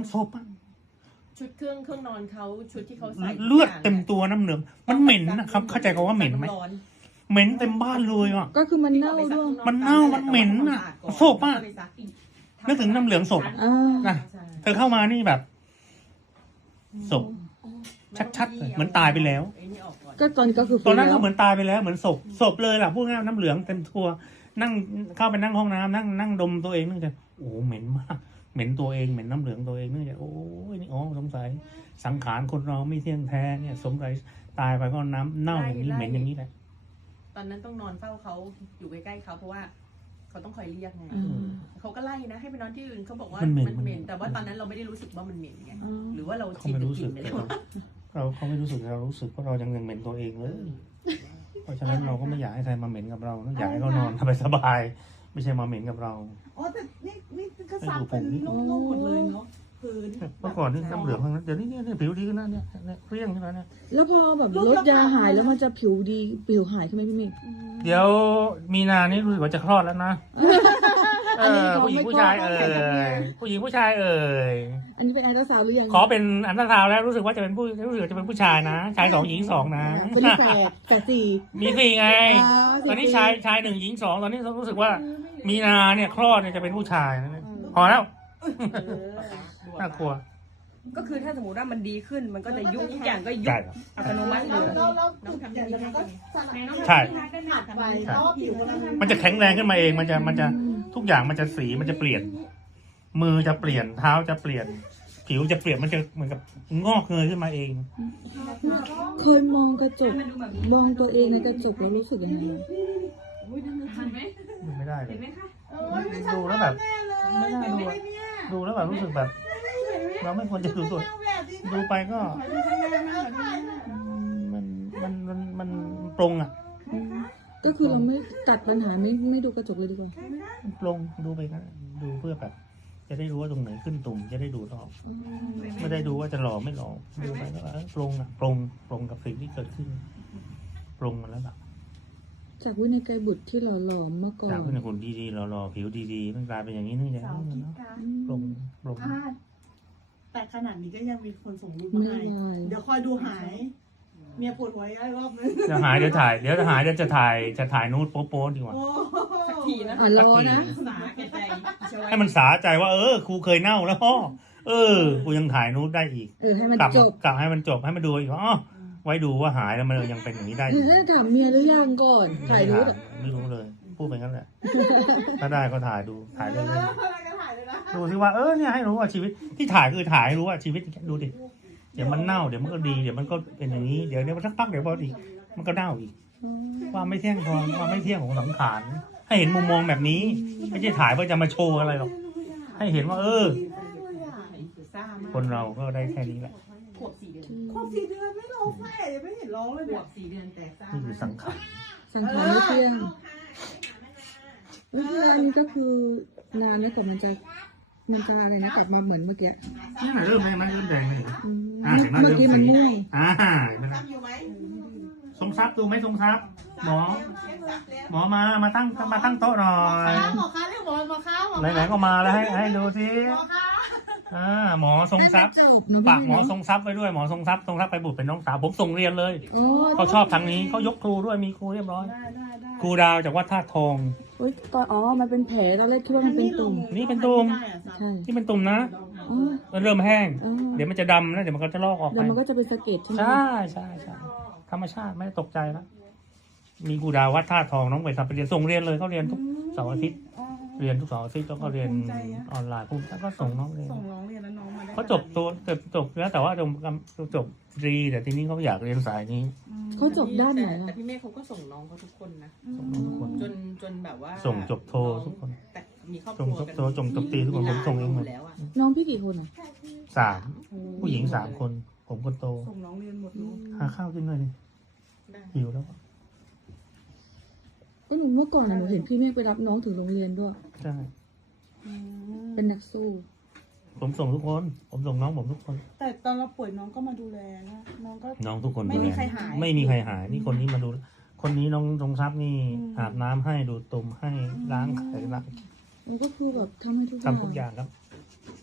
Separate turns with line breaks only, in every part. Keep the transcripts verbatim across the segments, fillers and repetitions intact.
มันศพอะ
ชุดเครื่องเครื่องนอนเขาชุดที่เขาใส่
เลือดเต็มตัวน้ำเหลืองมันเหม็นนะครับเข้าใจเขาว่าเหม็นไหมเหม็นเต็มบ้านเลยอ่ะ
ก็คือมันเน่าด้วย
มันเน่ามันเหม็นอ่ะศพอ่ะนึกถึงน้ำเหลืองศพนะเธอเข้ามานี่แบบศพชัดๆเลยเหมือนตายไปแล้ว
ก็ตอนก็คือ
ตอนนั้นก็เหมือนตายไปแล้วเหมือนศพศพเลยล่ะพูดง่ายน้ำเหลืองเต็มตัวนั่งเข้าไปนั่งห้องน้ำนั่งนั่งดมตัวเองนึกจะโอ้เหม็นมากเหม็นตัวเองเหม็นน้ำเหลืองตัวเองนึกจะโอ้ยนี่อ๋อสงสัยสังขารคนเราไม่เที่ยงแท้เนี่ยสงสัยตายไปก็น้ำเน่าอย่างนี้เหม็นอย่างนี้แหละ
ตอนนั้นต้องนอนเฝ้าเขาอยู่ใกล้ๆเขาเพราะว่าเขาต้องคอยเรียกไงเขาก็ไล่นะให้ไปนอนที่อื่นเขาบอกว่ามันเหม็นแต่ว่าตอนนั้นเราไม่ได้รู้สึกว่ามันเหม็นไงหรือว่าเราชินกับกลิ่นไปแล้ว
เราเขาไม่รู้สึกเรารู้สึกเพราะเรายังยังเหม็นตัวเองเลยเพราะฉะนั้นเราก็ไม่อยากให้ใครมาเหม็นกับเราอยากให้เขานอนสบายๆไม่ใช่มาเหม็นกับเรา
อ๋อแต่นี่นี่ก็ซักเป็นนุ่มๆหมดเลยเนาะพื้น
เมื่อก่อนนี่น้ำเหลืองเดี๋ยวนี้เนี่ยผิวดีขึ้นนะเนี่ยเนี่ยเปรี้ยงขึ้นแล้วเนี่ย
แล้วพอแบบลดยาหายแล้วมันจะผิวดีผิวหายใช่ไหมพี่มิก
เดี๋ยวมีนานี่รู้สึกว่าจะคลอดแล้วนะเออผู้หญิงผู้ชายเอ่ยผู้หญิงผู้ชายเอ่ย
อันนี้เป็นอันตราซาวหรือยัง
ขอเป็นอันตราซาวแล้วรู้สึกว่าจะเป็นผู้รู้สึกจะเป็นผู้ชายนะชายสองหญิงสองนะ
เป็นแฝดแฝดสี่
มีสี่ไงตอนนี้ชายชายหนึ่งหญิงสองตอนนี้รู้สึกว่ามีนาเนี่ยคลอดเนี่ยจะเป็นผู้ชายนะพอแล้วน่ากลัว
ก็คือถ้าสมมติว่ามันดีขึ้นมันก็จะยุบทุกอย่างก็ยุบอัตโนมัติเลยน้องทำอย่างนี้ก็
ใช่
ไปผิว
มันจะแข็งแรงขึ้นมาเองมันจะมันจะทุกอย่างมันจะสีมันจะเปลี่ยนมือจะเปลี่ยนเท้าจะเปลี่ยนผิวจะเปลี่ยนมันจะเหมือนกับงอกเงยขึ้นมาเอง
เคยมองกระจกมองตัวเองในกระจกแล้วรู้สึกยังไง
ไม่ได้เลยดูแล้วแบบไม่น่าดูดูแล้วแบบรู้สึกแบบเราไม่ควรจะดูตัวดูไปก็มันมันมันมันปรงอ่ะ
ก็คือเราไม่ตัดปัญหาไม่ไม่ดูกระจกเลยดีกว่า
ปรงดูไปกันดูเพื่อแบบจะได้รู้ว่าตรงไหนขึ้นตุ่มจะได้ดูออกไม่ได้ดูว่าจะหล่อไม่หล่อดูไปก็ปรงอ่ะปรงปรงกับสิ่งที่เกิดขึ้นปรงมาแล้วแบบ
จากวินัยไกรบุตรที่หล่อหลอมเมื่อก่อน
จากวินัยคนดีๆหล่อๆผิวดีๆมันกลายเป็นอย่างนี้นึกอย่างนี้เนาะปรงปรง
แต่ขนาดนี้ก็ยังมีคนส่งรูปมาให้เดี๋ยวคอยดูหายเมียปวดหัวอีกรอบนึง
จะหายเดี๋ยวถ่ายเดี๋ยวจะหายเดี๋ยวจะถ่ายจะถ่ายนูดโป๊ะๆดีกว่า
สักทีนะ
รอนะ
ให้มันสาใจว่าเออครูเคยเน่าแล้วพ่อเออครูยังถ่ายนูดได้อีก
เออให้มันจบ
กลับให้มันจบให้มันดูอีกอ๋อไว้ดูว่าหายแล้วมันยังเป็นอย่างนี้ได้
เฮ้ยถามเมียหรือยังก่อนถ่ายนูด
ไม่รู้เลยพูดไปงั้นแหละถ้าได้ก็ถ่ายดูถ่ายเล่นๆดูสิว่าเออเนี่ยให้รู้ว่าชีวิตที่ถ่ายคือถ่ายให้รู้ว่าชีวิตดูดิเดี๋ยวมันเน่าเดี๋ยวมันก็ดีเดี๋ยวมันก็เป็นอย่างนี้เดี๋ยวเดี๋ยวสักพักเดี๋ยวพอดีมันก็เน่าอีกความไม่เที่ยงของความไม่เที่ยงของสังขารให้เห็นมุมมองแบบนี้ไม่ใช่ถ่ายเพื่อจะมาโชว์อะไรหรอกให้เห็นว่าเออคนเราก็ได้แค่นี้แหละ
ขวบสี่เดือน
ขวบสี่เดือนไม่ร้องแม่ยังไม่เห็นร้องเลย
ขวบสี่เดือนแต่ซ่า
นี่คือสังขาร
สังขารไม่เที่ยงวิธีการนี้ก็คือนานนะกว่ามันจะมันจะอะไรนะกลับมาเหมือนเมื่อกี้
นี่ไหนเริ่มไหมมันเริ่มแดงเลย
อ่าเมื่อกี้มันม่วง
อ่าทรงซับดูไหมทรงซับหมอหมอมามาตั้งมาตั้งโต๊ะหน่อย
หมอคะเรียกหมอหมอคะหมอ
ไหนๆก็มาแล้วให้ให้ดูสิอ่าหมอทรงซับปากหมอทรงซับไปด้วยหมอทรงซับทรงซับไปบุตรเป็นน้องสาวผมส่งเรียนเลยเขาชอบทางนี้เขายกครูด้วยมีครูเรียบร้อยครูดาวจากวัดท่าทอง
อุ้ยตอนอ๋อมันเป็นแผลตอนแรกคิดว่ามันเป็นตุ่ม
นี่เป็นตุ่ม
ใช่
นี่เป็นตุ่มนะมันเริ่มแห้งเดี๋ยวมันจะดำแล้วเดี๋ยวมันก็จะลอกออกไป
เดี๋ยวมันก็จะเป็นสะเก็ดใช่ไหม
ใช่ใช่ใช่ธรรมชาติไม่ได้ตกใจแล้วมีครูดาววัดท่าทองน้องไปทำไปเรียนส่งเรียนเลยเขาเรียนทุกเสาร์อาทิตย์เรียนทุกเสาร์อาทิตย์แล้วก็เรียนออนไลน์พวกแล้วก็ส่งน้องเรียน
ส่งน้องเรียนแล้วน้องมา
เขาจบตัวจบจบแล้วแต่ว่าจบจบฟรีแต่ทีนี้เขาอยากเรียนสายนี้
เขาจบด้านไหน
แต่พี่เมฆเขาก็ส่งน้องเขาทุกคนนะ
ส่งน้องทุกคน
จนจนแบบว่า
ส่งจบโททุกคน
แต่มีครอบค
รัวส่งจบโทส่งจบตีทุกคนผมส่งเองหมด
น้องพี่กี่คนอ่ะ
สามผู้หญิงสามคนผมคนโต
ส่งน้องเรียนหมด
หาข้าวกินหน่อยดิหิวแล้ว
ก็หนูเมื่อก่อนหนูเห็นพี่เมฆไปรับน้องถึงโรงเรียนด้วย
ใช่
เป็นนักสู้
ผมส่งทุกคนผมส่งน้องผมทุกคน
แต่ตอนเราป่วยน้องก็มาดูแลนะน้องก็
น้องทุกคน
ไม่มีใครหาย
ไม่มีใครหายนี่คนนี้มาดูคนนี้น้องตรงซับนี่อาบน้ำให้ดูตุ่มให้ล้างไข่ล้าง
มันก็คือแบบทำให้ทุกอย่าง
ทำทุกอย่างครับท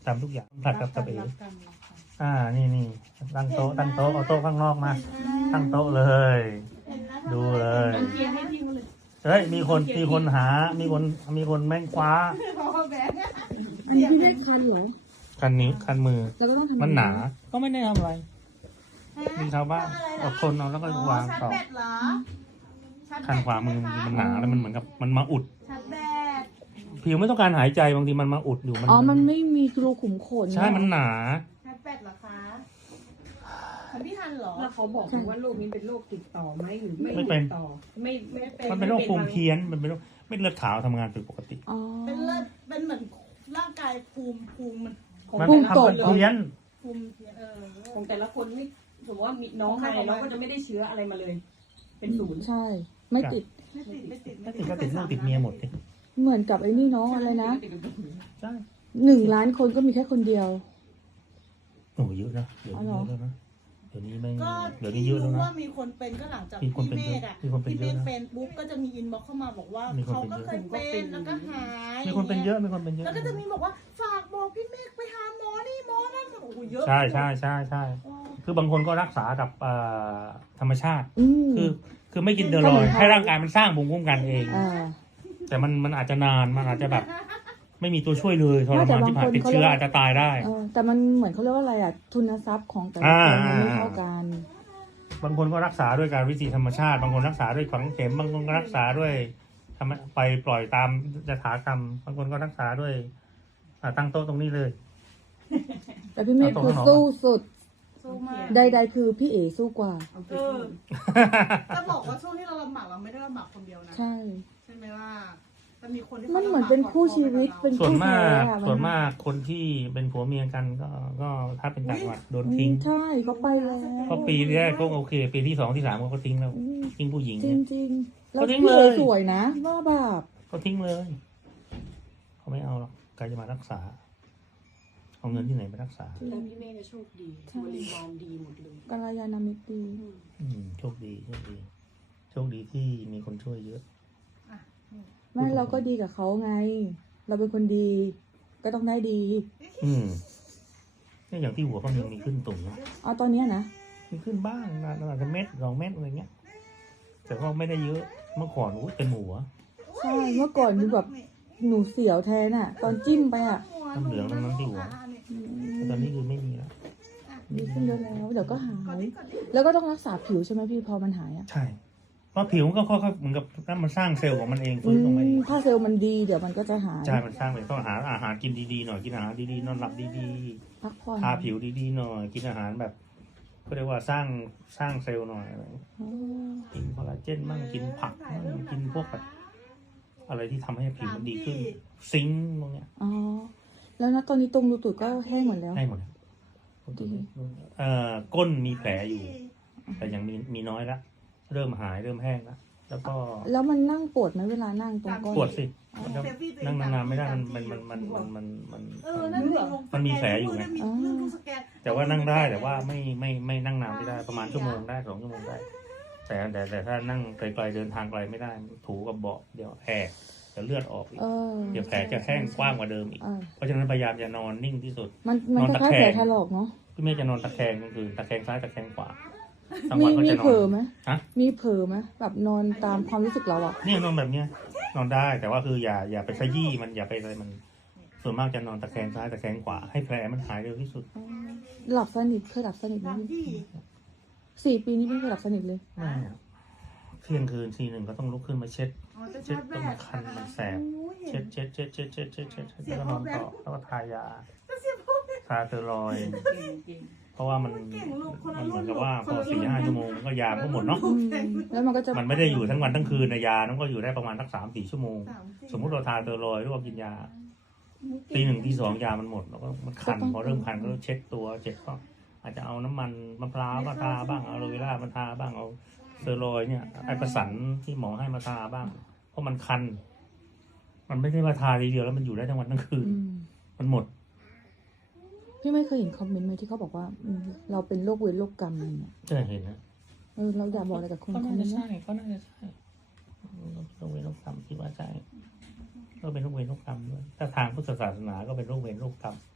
ทำทุกอย่างผัดกับกระเบ
รักัน
อ่านี่นี่ตั้งโต๊ะตั้งโต๊ะเอาโต๊ะข้างนอกมาตั้งโต๊ะเลย ดูเลย
เคลียร์ให้พี่มาเลย
เฮ้ยมีคนมีคนหา มีคนมีคนแม่งคว้า
เพราะว่าแบงค์
อันนี้พี่เมฆคันเหรอ
คันนิ้วคันมือ
เราก็ต้องทำ
มันหนา ก็ไม่ได้ทำอะไร มีชาวบ้านอดทนเอาแล้วก็วาง
ชาร์จ
ต่อ
แบตเหรอชร์จแบต
คันขวามือมันหนาแล้วมันเหมือนกับมันมาอุด
ชาร์จแบต
ผิวไม่ต้องการหายใจบางทีมันมาอุดอยู่มัน
อ๋อ มันไม่มีรูขุมขน
ใช่มันหนา
ชาร์จแบตเหรอคะทำพี่ทันเหรอ
แล้วเขาบอกว่าโรคนี้เป็นโรคติดต่อไหมหรือไม่
ไม่เป็น
ติดต่อ ไม่ไม่เป็น
มันเป็นโรคภูมิเพี้ยนมันเป็นโรคเม็ดเลือดขาวทำงานผิดปกติ
อ๋อ
เป็นเลือดเป็นเหมือนร่างกายภูมิภูมิมัน
ของ
มัน
ภู
แต่
มิ
ละ
ต
ทำ
ก
กันเพี้ยน
ภูมิเออ
ของแต่ละคนนี่สมมติว่ามีน้องมาเราก็จะไม่ได้เชื้ออะไรมาเลย เป็นศูนย์
ใช่ ไม่ติด
ไม่ติดไม่ติด
ถ้าติดก็ติดลูกติดเมียหมดเลย
เหมือนกับไอ้นี่เน้องอะไรนะ
ใช่
หนึ่งล้านคนก็มีแค่คนเดียว
โอ้เยอะนะเดี๋ยว
อ๋อ
นี้
เหรอ
เยอะแล้วนะเดี๋ยวนี้ไม่
ก็
เดี๋ยวนี้
ที่
เยอะแล้ว
รู้
นะ
ว่ามีคนเป็นก็หลังจาก
มี
พี่
คนเป็น
เม
เยอะ
ฆอ่ะ
มีคนเป็น
พี่
เย
เม
อะ
ฆ
นะ
เป็นปุ๊บก็จะมีอินบ็อกเข้ามาบอกว่า
มีคน
เขา
เป็น
ก็
เยอะ
เคยเป็นแล้วก็หาย
มีคนเป็นเยอะมีคนเป็นเยอะ
แล้วก็จะมีบอกว่าฝากบอกพี่เมฆไปหาหมอนี่หมอนั่นโอ้โหเยอะ
ใช่ใช่ใช่ใช่คือบางคนก็รักษากับเอ่อธรรมชาติ
อืม
คือคือไม่กินเดอรอยด์ให้ร่างกายมันสร้างภูมิคุ้มกันเอง
อ่า
แต่มันมันอาจจะนานมันอาจจะแบบ ไม่มีตัวช่วยเลยทรมานที่ผ่านติดเชื้ออาจจะตายได้
เออแต่มันเหมือนเขาเรียกว่าอะไรอ่ะ ทุนทรัพย์ของแต่ละ
อ่า
คนมันไม่เท่ากัน
บางคนก็รักษาด้วยการวิธีธรรมชาติ บางคนรักษาด้วยฝังเข็มบางคนก็รักษาด้วยทำไปปล่อยตามยถากรรม บางคนก็รักษาด้วยอ่าตั้งโต๊ะตรงนี้เลย
แต่พี่เมฆคือสู้สุด
สู้มาก
ใดๆคือพี่เอสู้กว่า
เออจะบอกว่าช่วงที่เราลำบากเราไม่ได้ลำบากคนเดียวนะ
ใช่
ใช่ไหมล่ะจะมีคนที่
มันเหมือนเป็นคู่ชีวิตเป็น
ส่วน
คู่
มา
แท้
ก
อะ
ส่วนมากคนที่เป็นผัวเมียกันก็ก็ถ้าเป็นต่างจังหวัดโดน
อื
ทิ้ง
มใช่เขาไปแล้ว
เพราะปีแรกก็โอเค ปีที่สองที่สามเขาก็ทิ้งแล้ว
อืม
ทิ้งผู้หญิง
จริ
เนี่
ง
ย
จริงๆแล้ว
เขาทิ้ง
พี่
เล
เอย สวยนะว่าแบบ
เขาทิ้งเลยเขาไม่เอาหรอกใครจะมารักษาเอาเงินที่ไหนไปรักษา
แล้วพี่เมฆจะโชคดีบริวารดีหมดเลย
กัลยาณมิตรดี
อืมโชคดีโชคดีโชคดีที่มีคนช่วยเยอะ
ไม่เราก็ดีกับเขาไง เราเป็นคนดี ก็ต้องได้ดี
อืมเนี่ยอย่างที่หัวเขายังมีขึ้นตุ่มนะ
เอาตอนเนี้ยนะ
มีขึ้นบ้างนะอาจจะเม็ดสองเม็ดอะไรเงี้ย แต่ก็ไม่ได้เยอะเมื่อก่อนอุ้ยเป็นหัว
ใช่เมื่อก่อนคือแบบหนูเสียวแทนอะตอนจิ้มไปอะ
น้ำเหลืองทั้งนั้นที่หัว
อืม
แต่ตอนนี้คือไม่มีแล้ว
ดีขึ้นเยอะแล้วเดี๋ยวก็หาย แล้วก็ต้องรักษาผิวใช่ไหมพี่พอมันหายอะ
ใช่ เพราะผิวมันก็ค่อยๆเหมือนกับนั่นมันสร้างเซลล์ของมันเอง
อื
ฟื้นลงมาเอ
ม
ง
ถ้าเซลล์มันดีเดี๋ยวมันก็จะหาย
ใช่ มันสร้างเป็นต้องหาอาหารกินดีๆหน่อย กินอาหารดีๆ นอนหลับดี
พักผ่อน
ๆ ทาผิวดีๆหน่อย กินอาหารแบบก็เรียกว่าสร้างสร้างเซลล์หน่อยอะไร
อ๋อ
กินคอลลาเจนมั่งกินผักมั่งกินพวกแบบอะไรที่ททำให้ผิวมันดีขึ้น ซิงค์พวกเนี้ย
อ๋อแล้วนะตอนนี้ตรงรูตูดก็แห้งหมดแล้ว
ให้หมดเอ่อก้นมีแผลอยู่ แต่ยังมีมีน้อยละเริ่มหายเริ่มแห้งละแล้วก็
แล้วมันนั่งปวดไหมเวลานั่งตรงก้น
ปวดสิมันก็นั่งนานๆไม่ได้มันมันมันมันมันมันมัน
เออนั่นสิ
มันมีแผลอยู่ไง
เรื่องดูสแกน
แต่ว่านั่งได้แต่ว่าไม่ไม่ไม่นั่งนานไม่ได้ประมาณชั่วโมงได้สองชั่วโมงได้ แต่แต่แต่ถ้านั่งไกลๆเดินทางไกลไม่ได้ถูกับเบาะเดี๋ยวแหกเดี๋ยวเลือดออกอีก
เออ
เดี๋ยวแผลจะแห้งกว้างกว่าเดิมอีก
เออ
เพราะฉะนั้นพยายามจะนอนนิ่งที่สุด
มันมัน
นอน
ค
ตะ
ล้าย
แค
ๆ
ง
แผลถลอกเนาะ
พี่เมฆจะนอนตะแคงกลางคืนตะแคงซ้ายตะแคงขวาทั้ง
มี
วันก็
มี
จะน
เผล
อ
อน ไหม
ฮะ
มีเผลอไหมแบบนอนตามความรู้สึกเราอะ
เนี่ยนอนแบบเนี้ยนอนได้แต่ว่าคืออย่าอย่าไปขยี้มันอย่าไปอะไรมัน ส่วนมากจะนอนตะแคงซ้ายตะแคงขวาให้แผลมันหายเร็วที่สุด
อ๋อหลับสนิทเคยหลับสนิทไหม
ตาม
พี่
ที่
สี่ปีนี้ไม่เคยหลับสนิทเลย
ไม่อะเที่ยงคืนทีหนึ่งก็ต้องลุกขึ้นมาเช็ด
อ๋อจะ
เช็ด
ชาร์จแบ
ต้น
ต
มันคันมันแสบ
โอ้ย
เช็ดเช็ดเช็ดเช็ดเช็ดเช็ดเช็ดเช็ดแล้วก็นอนต่อแล้วก็ทายา
เสียพูด
ทาสเตอรอยด์
จริง
เพราะว่ามัน
เก่งลูกคนละ
มันเหมือนกับ
รุ่น
ว่าพอสี่ห้าชั่วโมงมันก็ยามันก็หมดเนาะ
อืมแล้วมันก็จะ
มันไม่ได้อยู่ทั้งวันทั้งคืนนะยามันก็อยู่ได้ประมาณสักสามสี่ชั่วโมง
สามสี่
สมมุติเราทาสเตอรอยด์หรือว่ากินยาตีหนึ่งตีสองยามันหมดแล้วก็มันคันพอเริ่มคันก็เช็ดตัวเช็ดก็อาจจะเอาน้ำมันมะพร้าวมาทาบ้างเอาโรเวล่ามาทาบ้างเอาสเตอรอยด์เนี่ยไอประสันที่หมอให้มาทาบ้าง เพราะมันคัน มันไม่ได้มาทาทีเดียวแล้วมันอยู่ได้ทั้งวันทั้งคืน
อืม
มันหมด
พี่ไม่เคยเห็นคอมเมนต์ไหมที่เขาบอกว่าอืมเราเป็นโรคเวรโรคกรรมอะไรเงี้ย
จะเห็นนะ
เออเราอยากบอกอะไรกับคน
ก็
ค
น่าน จะ
นี้
ใช่
นะ
ก็น่าจะใช่โรคเวรโรคกรรมคิดว่าใช่ก็เป็นโรคเวรโรคกรรมด้วยถ้าทางพุทธศาสนาก็เป็นโรคเวรโรคกรรมแต่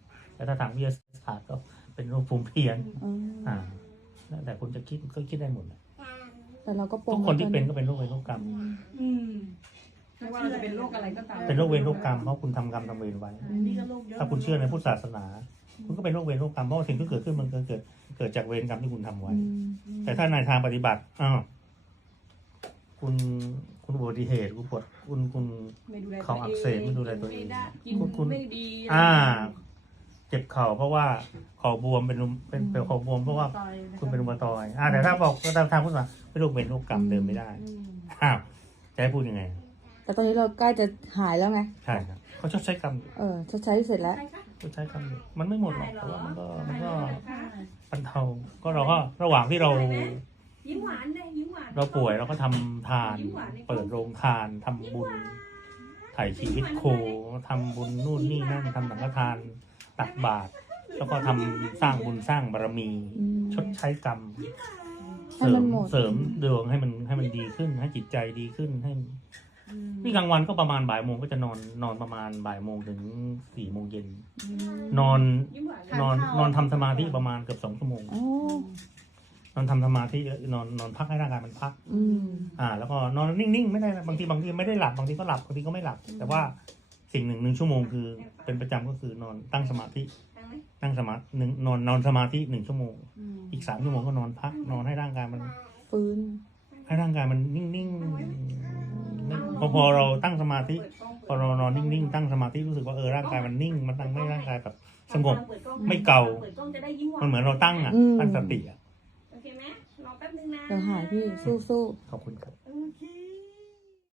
แต่ถ้าทางวิทยาศาสตร์ก็เป็นโรคภูมิเพี้ยน
อ๋อ
อ่าแล้วแต่คุณจะคิดก็คิดได้หมดนะ
แต่เราก็ป
ทุ
ง
กคนที่
ไว้
เป็นก็เป็นโรคเวรโรคกรรม
อืมไม่ว่าเราจะเป็นโรคอะไรก็ตาม
เป็นโรคเวรโรคกรรมเพราะคุณทำกรรมทำเวรไว้
นี่ก็โรคเยอะ
ถ้าคุณเชื่อในพุทธศาสนา คุณก็เป็นโรคเวรโรคกรรมเพราะว่าสิ่งที่เกิดขึ้นมันเกิดเกิดเกิดจากเวรกรรมที่คุณทำไว้
อืม
แต่ถ้าในทางปฏิบัติอ้าวคุณคุณอุบัติเหตุคุณปวดคุณคุณ
ไม่ดูแล
เขาอักเสบไม่ดูแลตัวเอง
ไม่ได้กิน
คุณคุณ
ไม่ดี
อ่า เจ็บเข่าเพราะว่าเข่าบวมเป็นรุมเป็นเป็นเข่าบวมเพราะว่าคุณเป็นรุมาตอยด์อ่าแต่ถ้าบอกก็ตามทางพุทธศาสนาเป็นโรคเวรโรคกรรมเดินไม่ได้
อืม
อ้าวจะให้พูดยังไง
แต่ตอนนี้เราใกล้จะหายแล้วไง
ใช่ครับเขาชอบใช้กรรม
เออชดใช้เสร็จแล้ว
ชอบใช้กรรมอยู่มันไม่หมดหรอกแต่ว่ามันก็มันก็บรรเทาก็เราก็ระหว่างที่เรา
ยิ้มหวานเลยยิ้มหวาน
เราป่วยเราก็ทำทาน เปิดโรงทานทำบุญถ่ายชีวิตโคทำบุญนู่นนี่นั่นทำสังฆทานตักบาตรแล้วก็ทำสร้างบุญสร้างบารมี
อืม
ชดใช้กรรม
ให้
เสริ
มัน
ม
หมด
เสริมดวงให้มันให้มันดีขึ้น ให้จิตใจดีขึ้นให้นี่กลางวันก็ประมาณบ่ายโมงก็จะนอนนอนประมาณบ่ายโมงถึงสี่โมงเย็นนอน
ยิ้มหวาน
นอนนอนทำสมาธิประมาณเกือบสองชั่วโมง
อ๋อน
อนทำสมาธินอนนอนพักให้ร่างกายมันพัก
อืม
อ่า แล้วก็นอนนิ่งๆไม่ได้นะบางทีบางทีไม่ได้หลับบางทีก็หลับบางทีก็ไม่หลับ แต่ว่าสิ่งหนึ่งหนึ่งชั่วโมงคือเป็นประจำก็คือนอนตั้งสมาธินั่งสมาธิหนึ่งนอนนอนสมาธิหนึ่งชั่วโมง อีกสามชั่วโมงก็นอนพักนอนให้ร่างกายมัน
ฟื้น
ให้ร่างกายมันนิ่งๆไม่พอพอเราตั้งสมาธิพอเรานอนนิ่งๆตั้งสมาธิรู้สึกว่าเออร่างกายมันนิ่งมันตั้งไม่ร่างกายแบบสงบไม่เกา
เปิดกล้องจะได้ยิ้มหวาน
มันเหมือนเราตั้งอ่ะตั้งสติอ่ะ
โอเคไหมรอแป๊บนึงนะ
เราหายพี่สู้สู้
ขอบคุณครับ